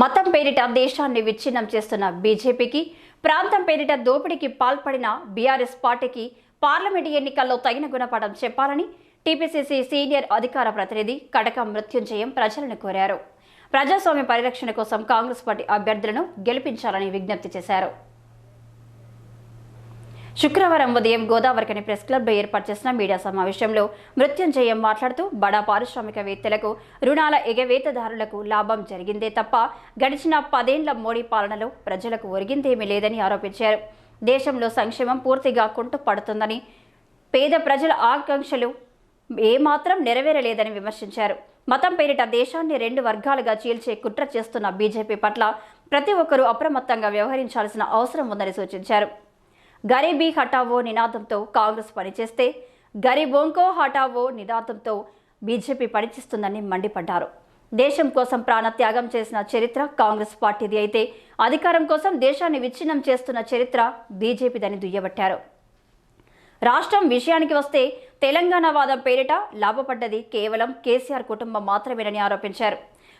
మతం పేరిట దేశాన్ని విచ్ఛిన్నం చేస్తున్న బీజేపీకి, ప్రాంతం పేరిట దోపిడీకి పాల్పడిన బీఆర్ఎస్ పార్టీకి పార్లమెంటు ఎన్నికల్లో తగిన గుణపాఠం చెప్పాలని టీపీసీసీ సీనియర్ అధికార ప్రతినిధి కడక మృత్యుంజయం ప్రజలను కోరారు. ప్రజాస్వామ్య పరిరక్షణ కోసం కాంగ్రెస్ పార్టీ అభ్యర్థులను గెలిపించాలని విజ్ఞప్తి చేశారు. శుక్రవారం ఉదయం గోదావరికని ప్రెస్ క్లబ్లో ఏర్పాటు చేసిన మీడియా సమావేశంలో మృత్యుంజయం మాట్లాడుతూ బడా పారిశ్రామికవేత్తలకు, రుణాల ఎగవేతదారులకు లాభం జరిగిందే తప్ప గడిచిన 10 ఏళ్ల మోడీ పాలనలో ప్రజలకు ఒరిగిందేమీ లేదని ఆరోపించారు. దేశంలో సంక్షేమం పూర్తిగా కుంటుపడుతుందని, పేద ప్రజల ఆకాంక్షలు ఏమాత్రం నెరవేరలేదని విమర్శించారు. మతం పేరిట దేశాన్ని 2 వర్గాలుగా చీల్చే కుట్ర చేస్తున్న బీజేపీ పట్ల ప్రతి ఒక్కరూ అప్రమత్తంగా వ్యవహరించాల్సిన అవసరం ఉందని సూచించారు. గరీబీ హటావో నినాదంతో కాంగ్రెస్ పనిచేస్తే గరీబోంకో హటావో నినాదంతో బీజేపీ పనిచేస్తుందని మండిపడ్డారు. దేశం కోసం ప్రాణత్యాగం చేసిన చరిత్ర కాంగ్రెస్ పార్టీది అయితే అధికారం కోసం దేశాన్ని విచ్ఛిన్నం చేస్తున్న చరిత్ర బీజేపీదని దుయ్యబట్టారు. రాష్ట్రం విషయానికి వస్తే తెలంగాణ వాదం పేరిట లాభపడ్డది కేవలం కేసీఆర్ కుటుంబం మాత్రమేనని ఆరోపించారు.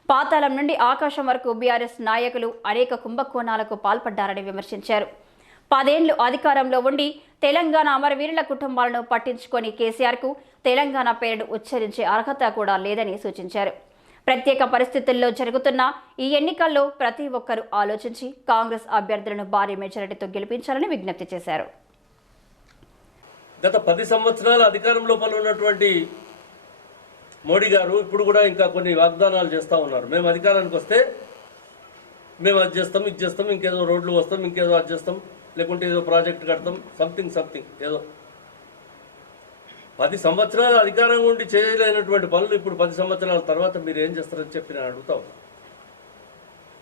పాతాళం నుండి ఆకాశం వరకు బీఆర్ఎస్ నాయకులు అనేక కుంభకోణాలకు పాల్పడ్డారని విమర్శించారు. 10 ఏళ్లు అధికారంలో ఉండి తెలంగాణ అమరవీరుల కుటుంబాలను పట్టించుకొని కేసీఆర్కు తెలంగాణ పేరును ఉచ్చరించే అర్హత కూడా లేదని సూచించారు. ప్రత్యేక పరిస్థితుల్లో జరుగుతున్న ఈ ఎన్నికల్లో ప్రతి ఒక్కరూ ఆలోచించి కాంగ్రెస్ అభ్యర్థులను భారీ మెజారిటీతో గెలిపించాలని విజ్ఞప్తి చేశారు. గత 10 సంవత్సరాల అధికారంలో ఉన్నటువంటి మోడీ గారు ఇప్పుడు కూడా ఇంకా కొన్ని వాగ్దానాలు చేస్తూ ఉన్నారు. మేము అధికారానికి వస్తే మేము అది చేస్తాం, ఇది చేస్తాం, ఇంకేదో రోడ్లు వస్తాం, ఇంకేదో అది చేస్తాం, లేకుంటే ఏదో ప్రాజెక్ట్ కడతాం, సంథింగ్ ఏదో. 10 సంవత్సరాల అధికారం ఉండి చేయలేనటువంటి పనులు ఇప్పుడు 10 సంవత్సరాల తర్వాత మీరు ఏం చేస్తారని చెప్పి నేను అడుగుతాం.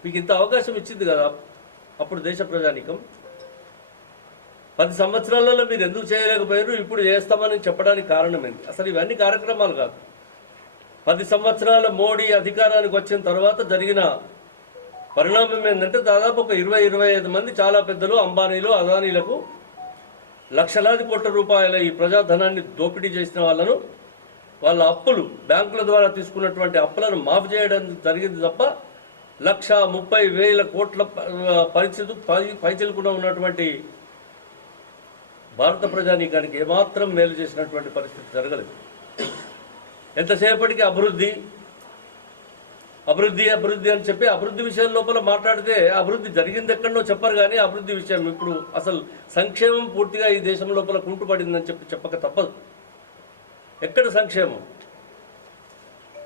మీకు ఇంత అవకాశం ఇచ్చింది కదా అప్పుడు దేశ ప్రజానీకం. 10 సంవత్సరాలలో మీరు ఎందుకు చేయలేకపోయారు, ఇప్పుడు చేస్తామని చెప్పడానికి కారణం ఏంటి? అసలు ఇవన్నీ కార్యక్రమాలు కాదు. 10 సంవత్సరాల మోడీ అధికారానికి వచ్చిన తర్వాత జరిగిన పరిణామం ఏంటంటే దాదాపు ఒక 20-25 మంది చాలా పెద్దలు, అంబానీలు, అదానీలకు లక్షలాది కోట్ల రూపాయల ఈ ప్రజాధనాన్ని దోపిడీ చేసిన వాళ్ళను, వాళ్ళ అప్పులు, బ్యాంకుల ద్వారా తీసుకున్నటువంటి అప్పులను మాఫ్ చేయడం జరిగింది తప్ప 1,30,000 కోట్ల పరిస్థితి పైచిలుకున్న ఉన్నటువంటి భారత ప్రజానీకానికి ఏమాత్రం మేలు చేసినటువంటి పరిస్థితి జరగలేదు. ఎంతసేపటికి అభివృద్ధి అని చెప్పి అభివృద్ధి విషయం లోపల మాట్లాడితే అభివృద్ధి జరిగింది ఎక్కడో చెప్పరు, కానీ అభివృద్ధి విషయం ఇప్పుడు అసలు సంక్షేమం పూర్తిగా ఈ దేశం లోపల కుంటుపడిందని చెప్పక తప్పదు. ఎక్కడ సంక్షేమం?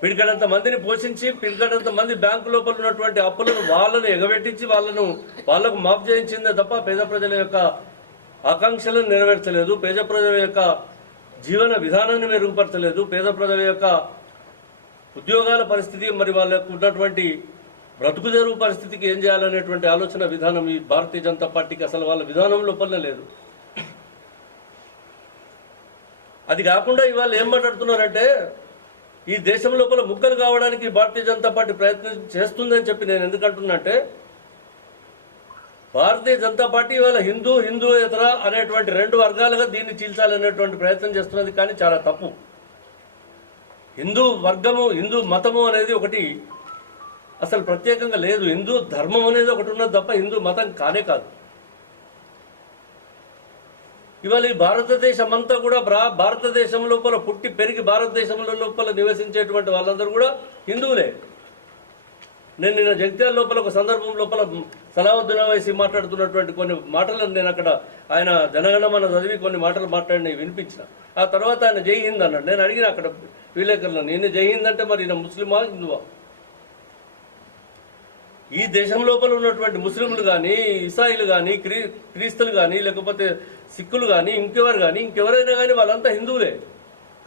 పిడికడంత మందిని పోషించి పిడికడంత మంది బ్యాంకు లోపల ఉన్నటువంటి అప్పులను వాళ్ళను ఎగబెట్టించి వాళ్ళకు మాఫ్ చేయించిందే తప్ప పేద ప్రజల యొక్క ఆకాంక్షలను నెరవేర్చలేదు, పేద ప్రజల యొక్క జీవన విధానాన్ని మెరుగుపరచలేదు, పేద ప్రజల యొక్క ఉద్యోగాల పరిస్థితి, మరి వాళ్ళకు ఉన్నటువంటి బ్రతుకు తెరువు పరిస్థితికి ఏం చేయాలనేటువంటి ఆలోచన విధానం ఈ భారతీయ జనతా పార్టీకి అసలు వాళ్ళ విధానం లోపలనే లేదు. అది కాకుండా ఇవాళ ఏం మాట్లాడుతున్నారంటే ఈ దేశం లోపల ముక్కలు కావడానికి భారతీయ జనతా పార్టీ ప్రయత్నం చేస్తుందని చెప్పి నేను ఎందుకంటున్నంటే, భారతీయ జనతా పార్టీ ఇవాళ హిందూయేతర అనేటువంటి 2 వర్గాలుగా దీన్ని చీల్చాలనేటువంటి ప్రయత్నం చేస్తున్నది, కానీ చాలా తప్పు. హిందూ వర్గము, హిందూ మతము అనేది ఒకటి అసలు ప్రత్యేకంగా లేదు. హిందూ ధర్మం అనేది ఒకటి ఉన్నది తప్ప హిందూ మతం కానే కాదు. ఇవాళ ఈ భారతదేశం అంతా కూడా భారతదేశం లోపల పుట్టి పెరిగి భారతదేశంలో లోపల నివసించేటువంటి వాళ్ళందరూ కూడా హిందువులే. నేను నిన్న జగిత్యాల లోపల ఒక సందర్భం లోపల సలావుద్దీన్ ఓవైసీ మాట్లాడుతున్నటువంటి కొన్ని మాటలను నేను అక్కడ ఆయన జనగణమన చదివి కొన్ని మాటలు మాట్లాడిన వినిపించిన. ఆ తర్వాత ఆయన జై హింద్ అన్నాడు. నేను అడిగిన అక్కడ విలేకరులను, నేను జై హింద్ అంటే మరి ఈయన ముస్లిమా హిందువా? ఈ దేశం లోపల ఉన్నటువంటి ముస్లింలు కానీ, ఇసాయిలు కానీ, క్రీస్తులు కానీ, లేకపోతే సిక్కులు కానీ, ఇంకెవరైనా కానీ వాళ్ళంతా హిందువులే.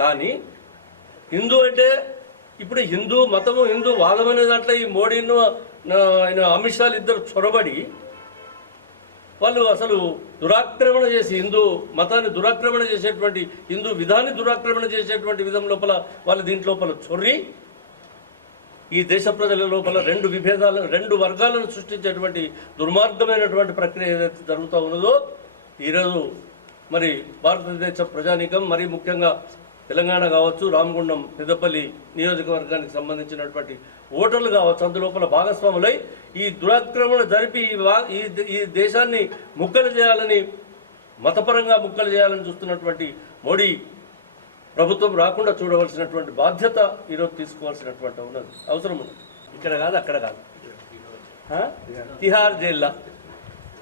కానీ హిందూ అంటే ఇప్పుడు హిందూ మతము, హిందూ వాదం అనే దాంట్లో ఈ మోడీను ఆయన అమిత్ షాలు ఇద్దరు చొరబడి వాళ్ళు అసలు దురాక్రమణ చేసి హిందూ మతాన్ని దురాక్రమణ చేసేటువంటి, హిందూ విధాన్ని దురాక్రమణ చేసేటువంటి విధం లోపల వాళ్ళు దీంట్లోపల చొర్రి ఈ దేశ ప్రజల లోపల 2 వర్గాలను సృష్టించేటువంటి దుర్మార్గమైనటువంటి ప్రక్రియ ఏదైతే జరుగుతూ ఉన్నదో ఈరోజు మరి భారతదేశ ప్రజానీకం, మరి ముఖ్యంగా తెలంగాణ కావచ్చు, రామగుండం పెద్దపల్లి నియోజకవర్గానికి సంబంధించినటువంటి ఓటర్లు కావచ్చు, అందులోపల భాగస్వాములై ఈ దురాక్రమణ జరిపి ఈ దేశాన్ని ముక్కలు చేయాలని, మతపరంగా ముక్కలు చేయాలని చూస్తున్నటువంటి మోడీ ప్రభుత్వం రాకుండా చూడవలసినటువంటి బాధ్యత ఈరోజు తీసుకోవాల్సినటువంటి అవసరం ఉంది. ఇక్కడ కాదు, అక్కడ కాదు, తిహార్ జైల్లో.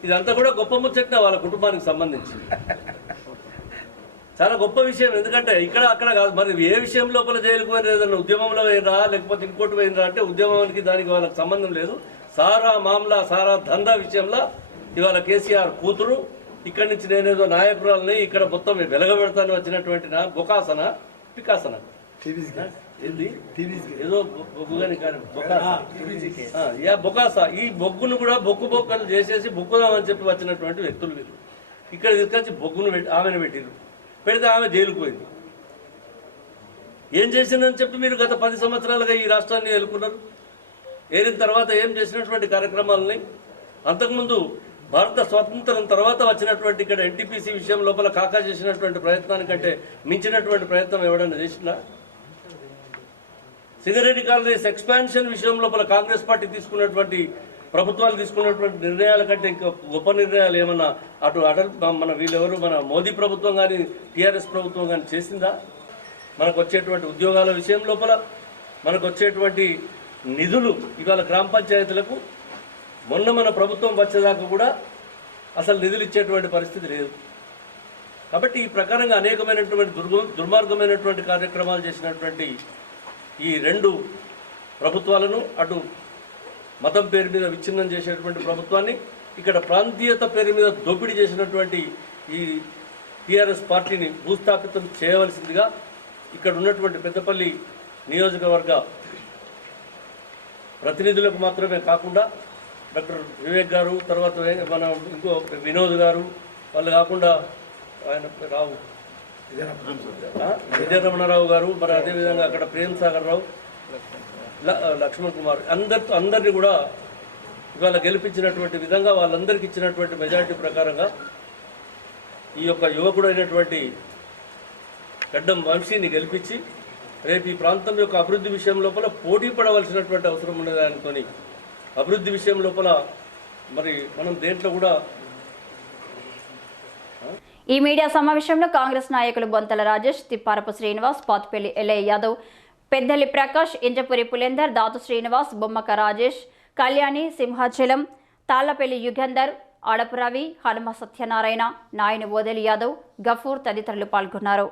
ఇదంతా కూడా గొప్ప ముచ్చట్న వాళ్ళ కుటుంబానికి సంబంధించి చాలా గొప్ప విషయం. ఎందుకంటే ఇక్కడ అక్కడ కాదు, మరి ఏ విషయం లోపల జైలుకు పోయిన, ఏదన్నా ఉద్యమంలో పోయినరా లేకపోతే ఇంకోటి పోయినరా అంటే ఉద్యమానికి దానికి వాళ్ళకి సంబంధం లేదు. సారా మామలా, సారా దందా విషయంలో ఇవాళ కేసీఆర్ కూతురు ఇక్కడి నుంచి నేనేదో నాయకురాలని ఇక్కడ మొత్తం వెలగబెడతాను వచ్చినటువంటి నా బొకాసన పికాసన ఏదో బొగ్గుగాని కానీ బొకాస, ఈ బొగ్గును కూడా బొక్కలు చేసేసి బొక్కుదామని చెప్పి వచ్చినటువంటి వ్యక్తులు వీళ్ళు. ఇక్కడ తీసుకొచ్చి బొగ్గును ఆమెను పెట్టిరు, పెడితే ఆమె జైలుకు పోయింది. ఏం చేసిందని చెప్పి మీరు గత 10 సంవత్సరాలుగా ఈ రాష్ట్రాన్ని ఎలుకున్నారు. ఏరిన తర్వాత ఏం చేసినటువంటి కార్యక్రమాలని, అంతకుముందు భారత స్వాతంత్రం తర్వాత వచ్చినటువంటి ఇక్కడ ఎన్టీపీసీ విషయం లోపల కాకా చేసినటువంటి ప్రయత్నానికంటే మించినటువంటి ప్రయత్నం ఎవడన్నా చేసినా? సింగరేణి కాలనీస్ ఎక్స్పాన్షన్ విషయం లోపల కాంగ్రెస్ పార్టీ తీసుకున్నటువంటి, ప్రభుత్వాలు తీసుకున్నటువంటి నిర్ణయాల కంటే ఇంకా గొప్ప నిర్ణయాలు ఏమన్నా అటు మన వీళ్ళెవరు, మన మోదీ ప్రభుత్వం కానీ టీఆర్ఎస్ ప్రభుత్వం కానీ చేసిందా? మనకు వచ్చేటువంటి ఉద్యోగాల విషయం లోపల, మనకు వచ్చేటువంటి నిధులు ఇవాళ గ్రామ పంచాయతీలకు మొన్న మన ప్రభుత్వం వచ్చేదాకా కూడా అసలు నిధులు ఇచ్చేటువంటి పరిస్థితి లేదు. కాబట్టి ఈ ప్రకారంగా అనేకమైనటువంటి దుర్మార్గమైనటువంటి కార్యక్రమాలు చేసినటువంటి ఈ 2 ప్రభుత్వాలను, అటు మతం పేరు మీద విచ్ఛిన్నం చేసేటువంటి ప్రభుత్వాన్ని, ఇక్కడ ప్రాంతీయత పేరు మీద దోపిడీ చేసినటువంటి ఈ టీఆర్ఎస్ పార్టీని భూస్థాపితం చేయవలసిందిగా ఇక్కడ ఉన్నటువంటి పెద్దపల్లి నియోజకవర్గ ప్రతినిధులకు మాత్రమే కాకుండా డాక్టర్ వివేక్ గారు, తర్వాత మన ఇంకో వినోద్ గారు, వాళ్ళు కాకుండా ఆయన రావు విజయరమణరావు గారు, మరి అదేవిధంగా అక్కడ ప్రేమ్ సాగర్ రావు, లక్ష్మణ్ కుమార్, అందరినీ కూడా ఇవాళ గెలిపించినటువంటి విధంగా వాళ్ళందరికీ ఇచ్చినటువంటి మెజారిటీ ప్రకారంగా ఈ యొక్క యువకుడైనటువంటి గడ్డం వంశీని గెలిపించి రేపు ఈ ప్రాంతం యొక్క అభివృద్ధి విషయం లోపల పోటీ పడవలసినటువంటి అవసరం ఉన్నది. ఆయనతో అభివృద్ధి విషయం లోపల మరి మనం దేంట్లో కూడా. ఈ మీడియా సమావేశంలో కాంగ్రెస్ నాయకులు బొంతల రాజేష్, తిప్పారపు శ్రీనివాస్, పాతుపల్లి ఎల్లయ్య యాదవ్, పెద్దలి ప్రకాష్, ఇంజపురి పులేందర్, దాతు శ్రీనివాస్, బొమ్మక రాజేష్, కళ్యాణి, సింహాచలం, తాళ్లపల్లి యుగంధర్, ఆడపు రవి, హనుమ సత్యనారాయణ, నాయని ఓదెలి యాదవ్, గఫూర్ తదితరులు పాల్గొన్నారు.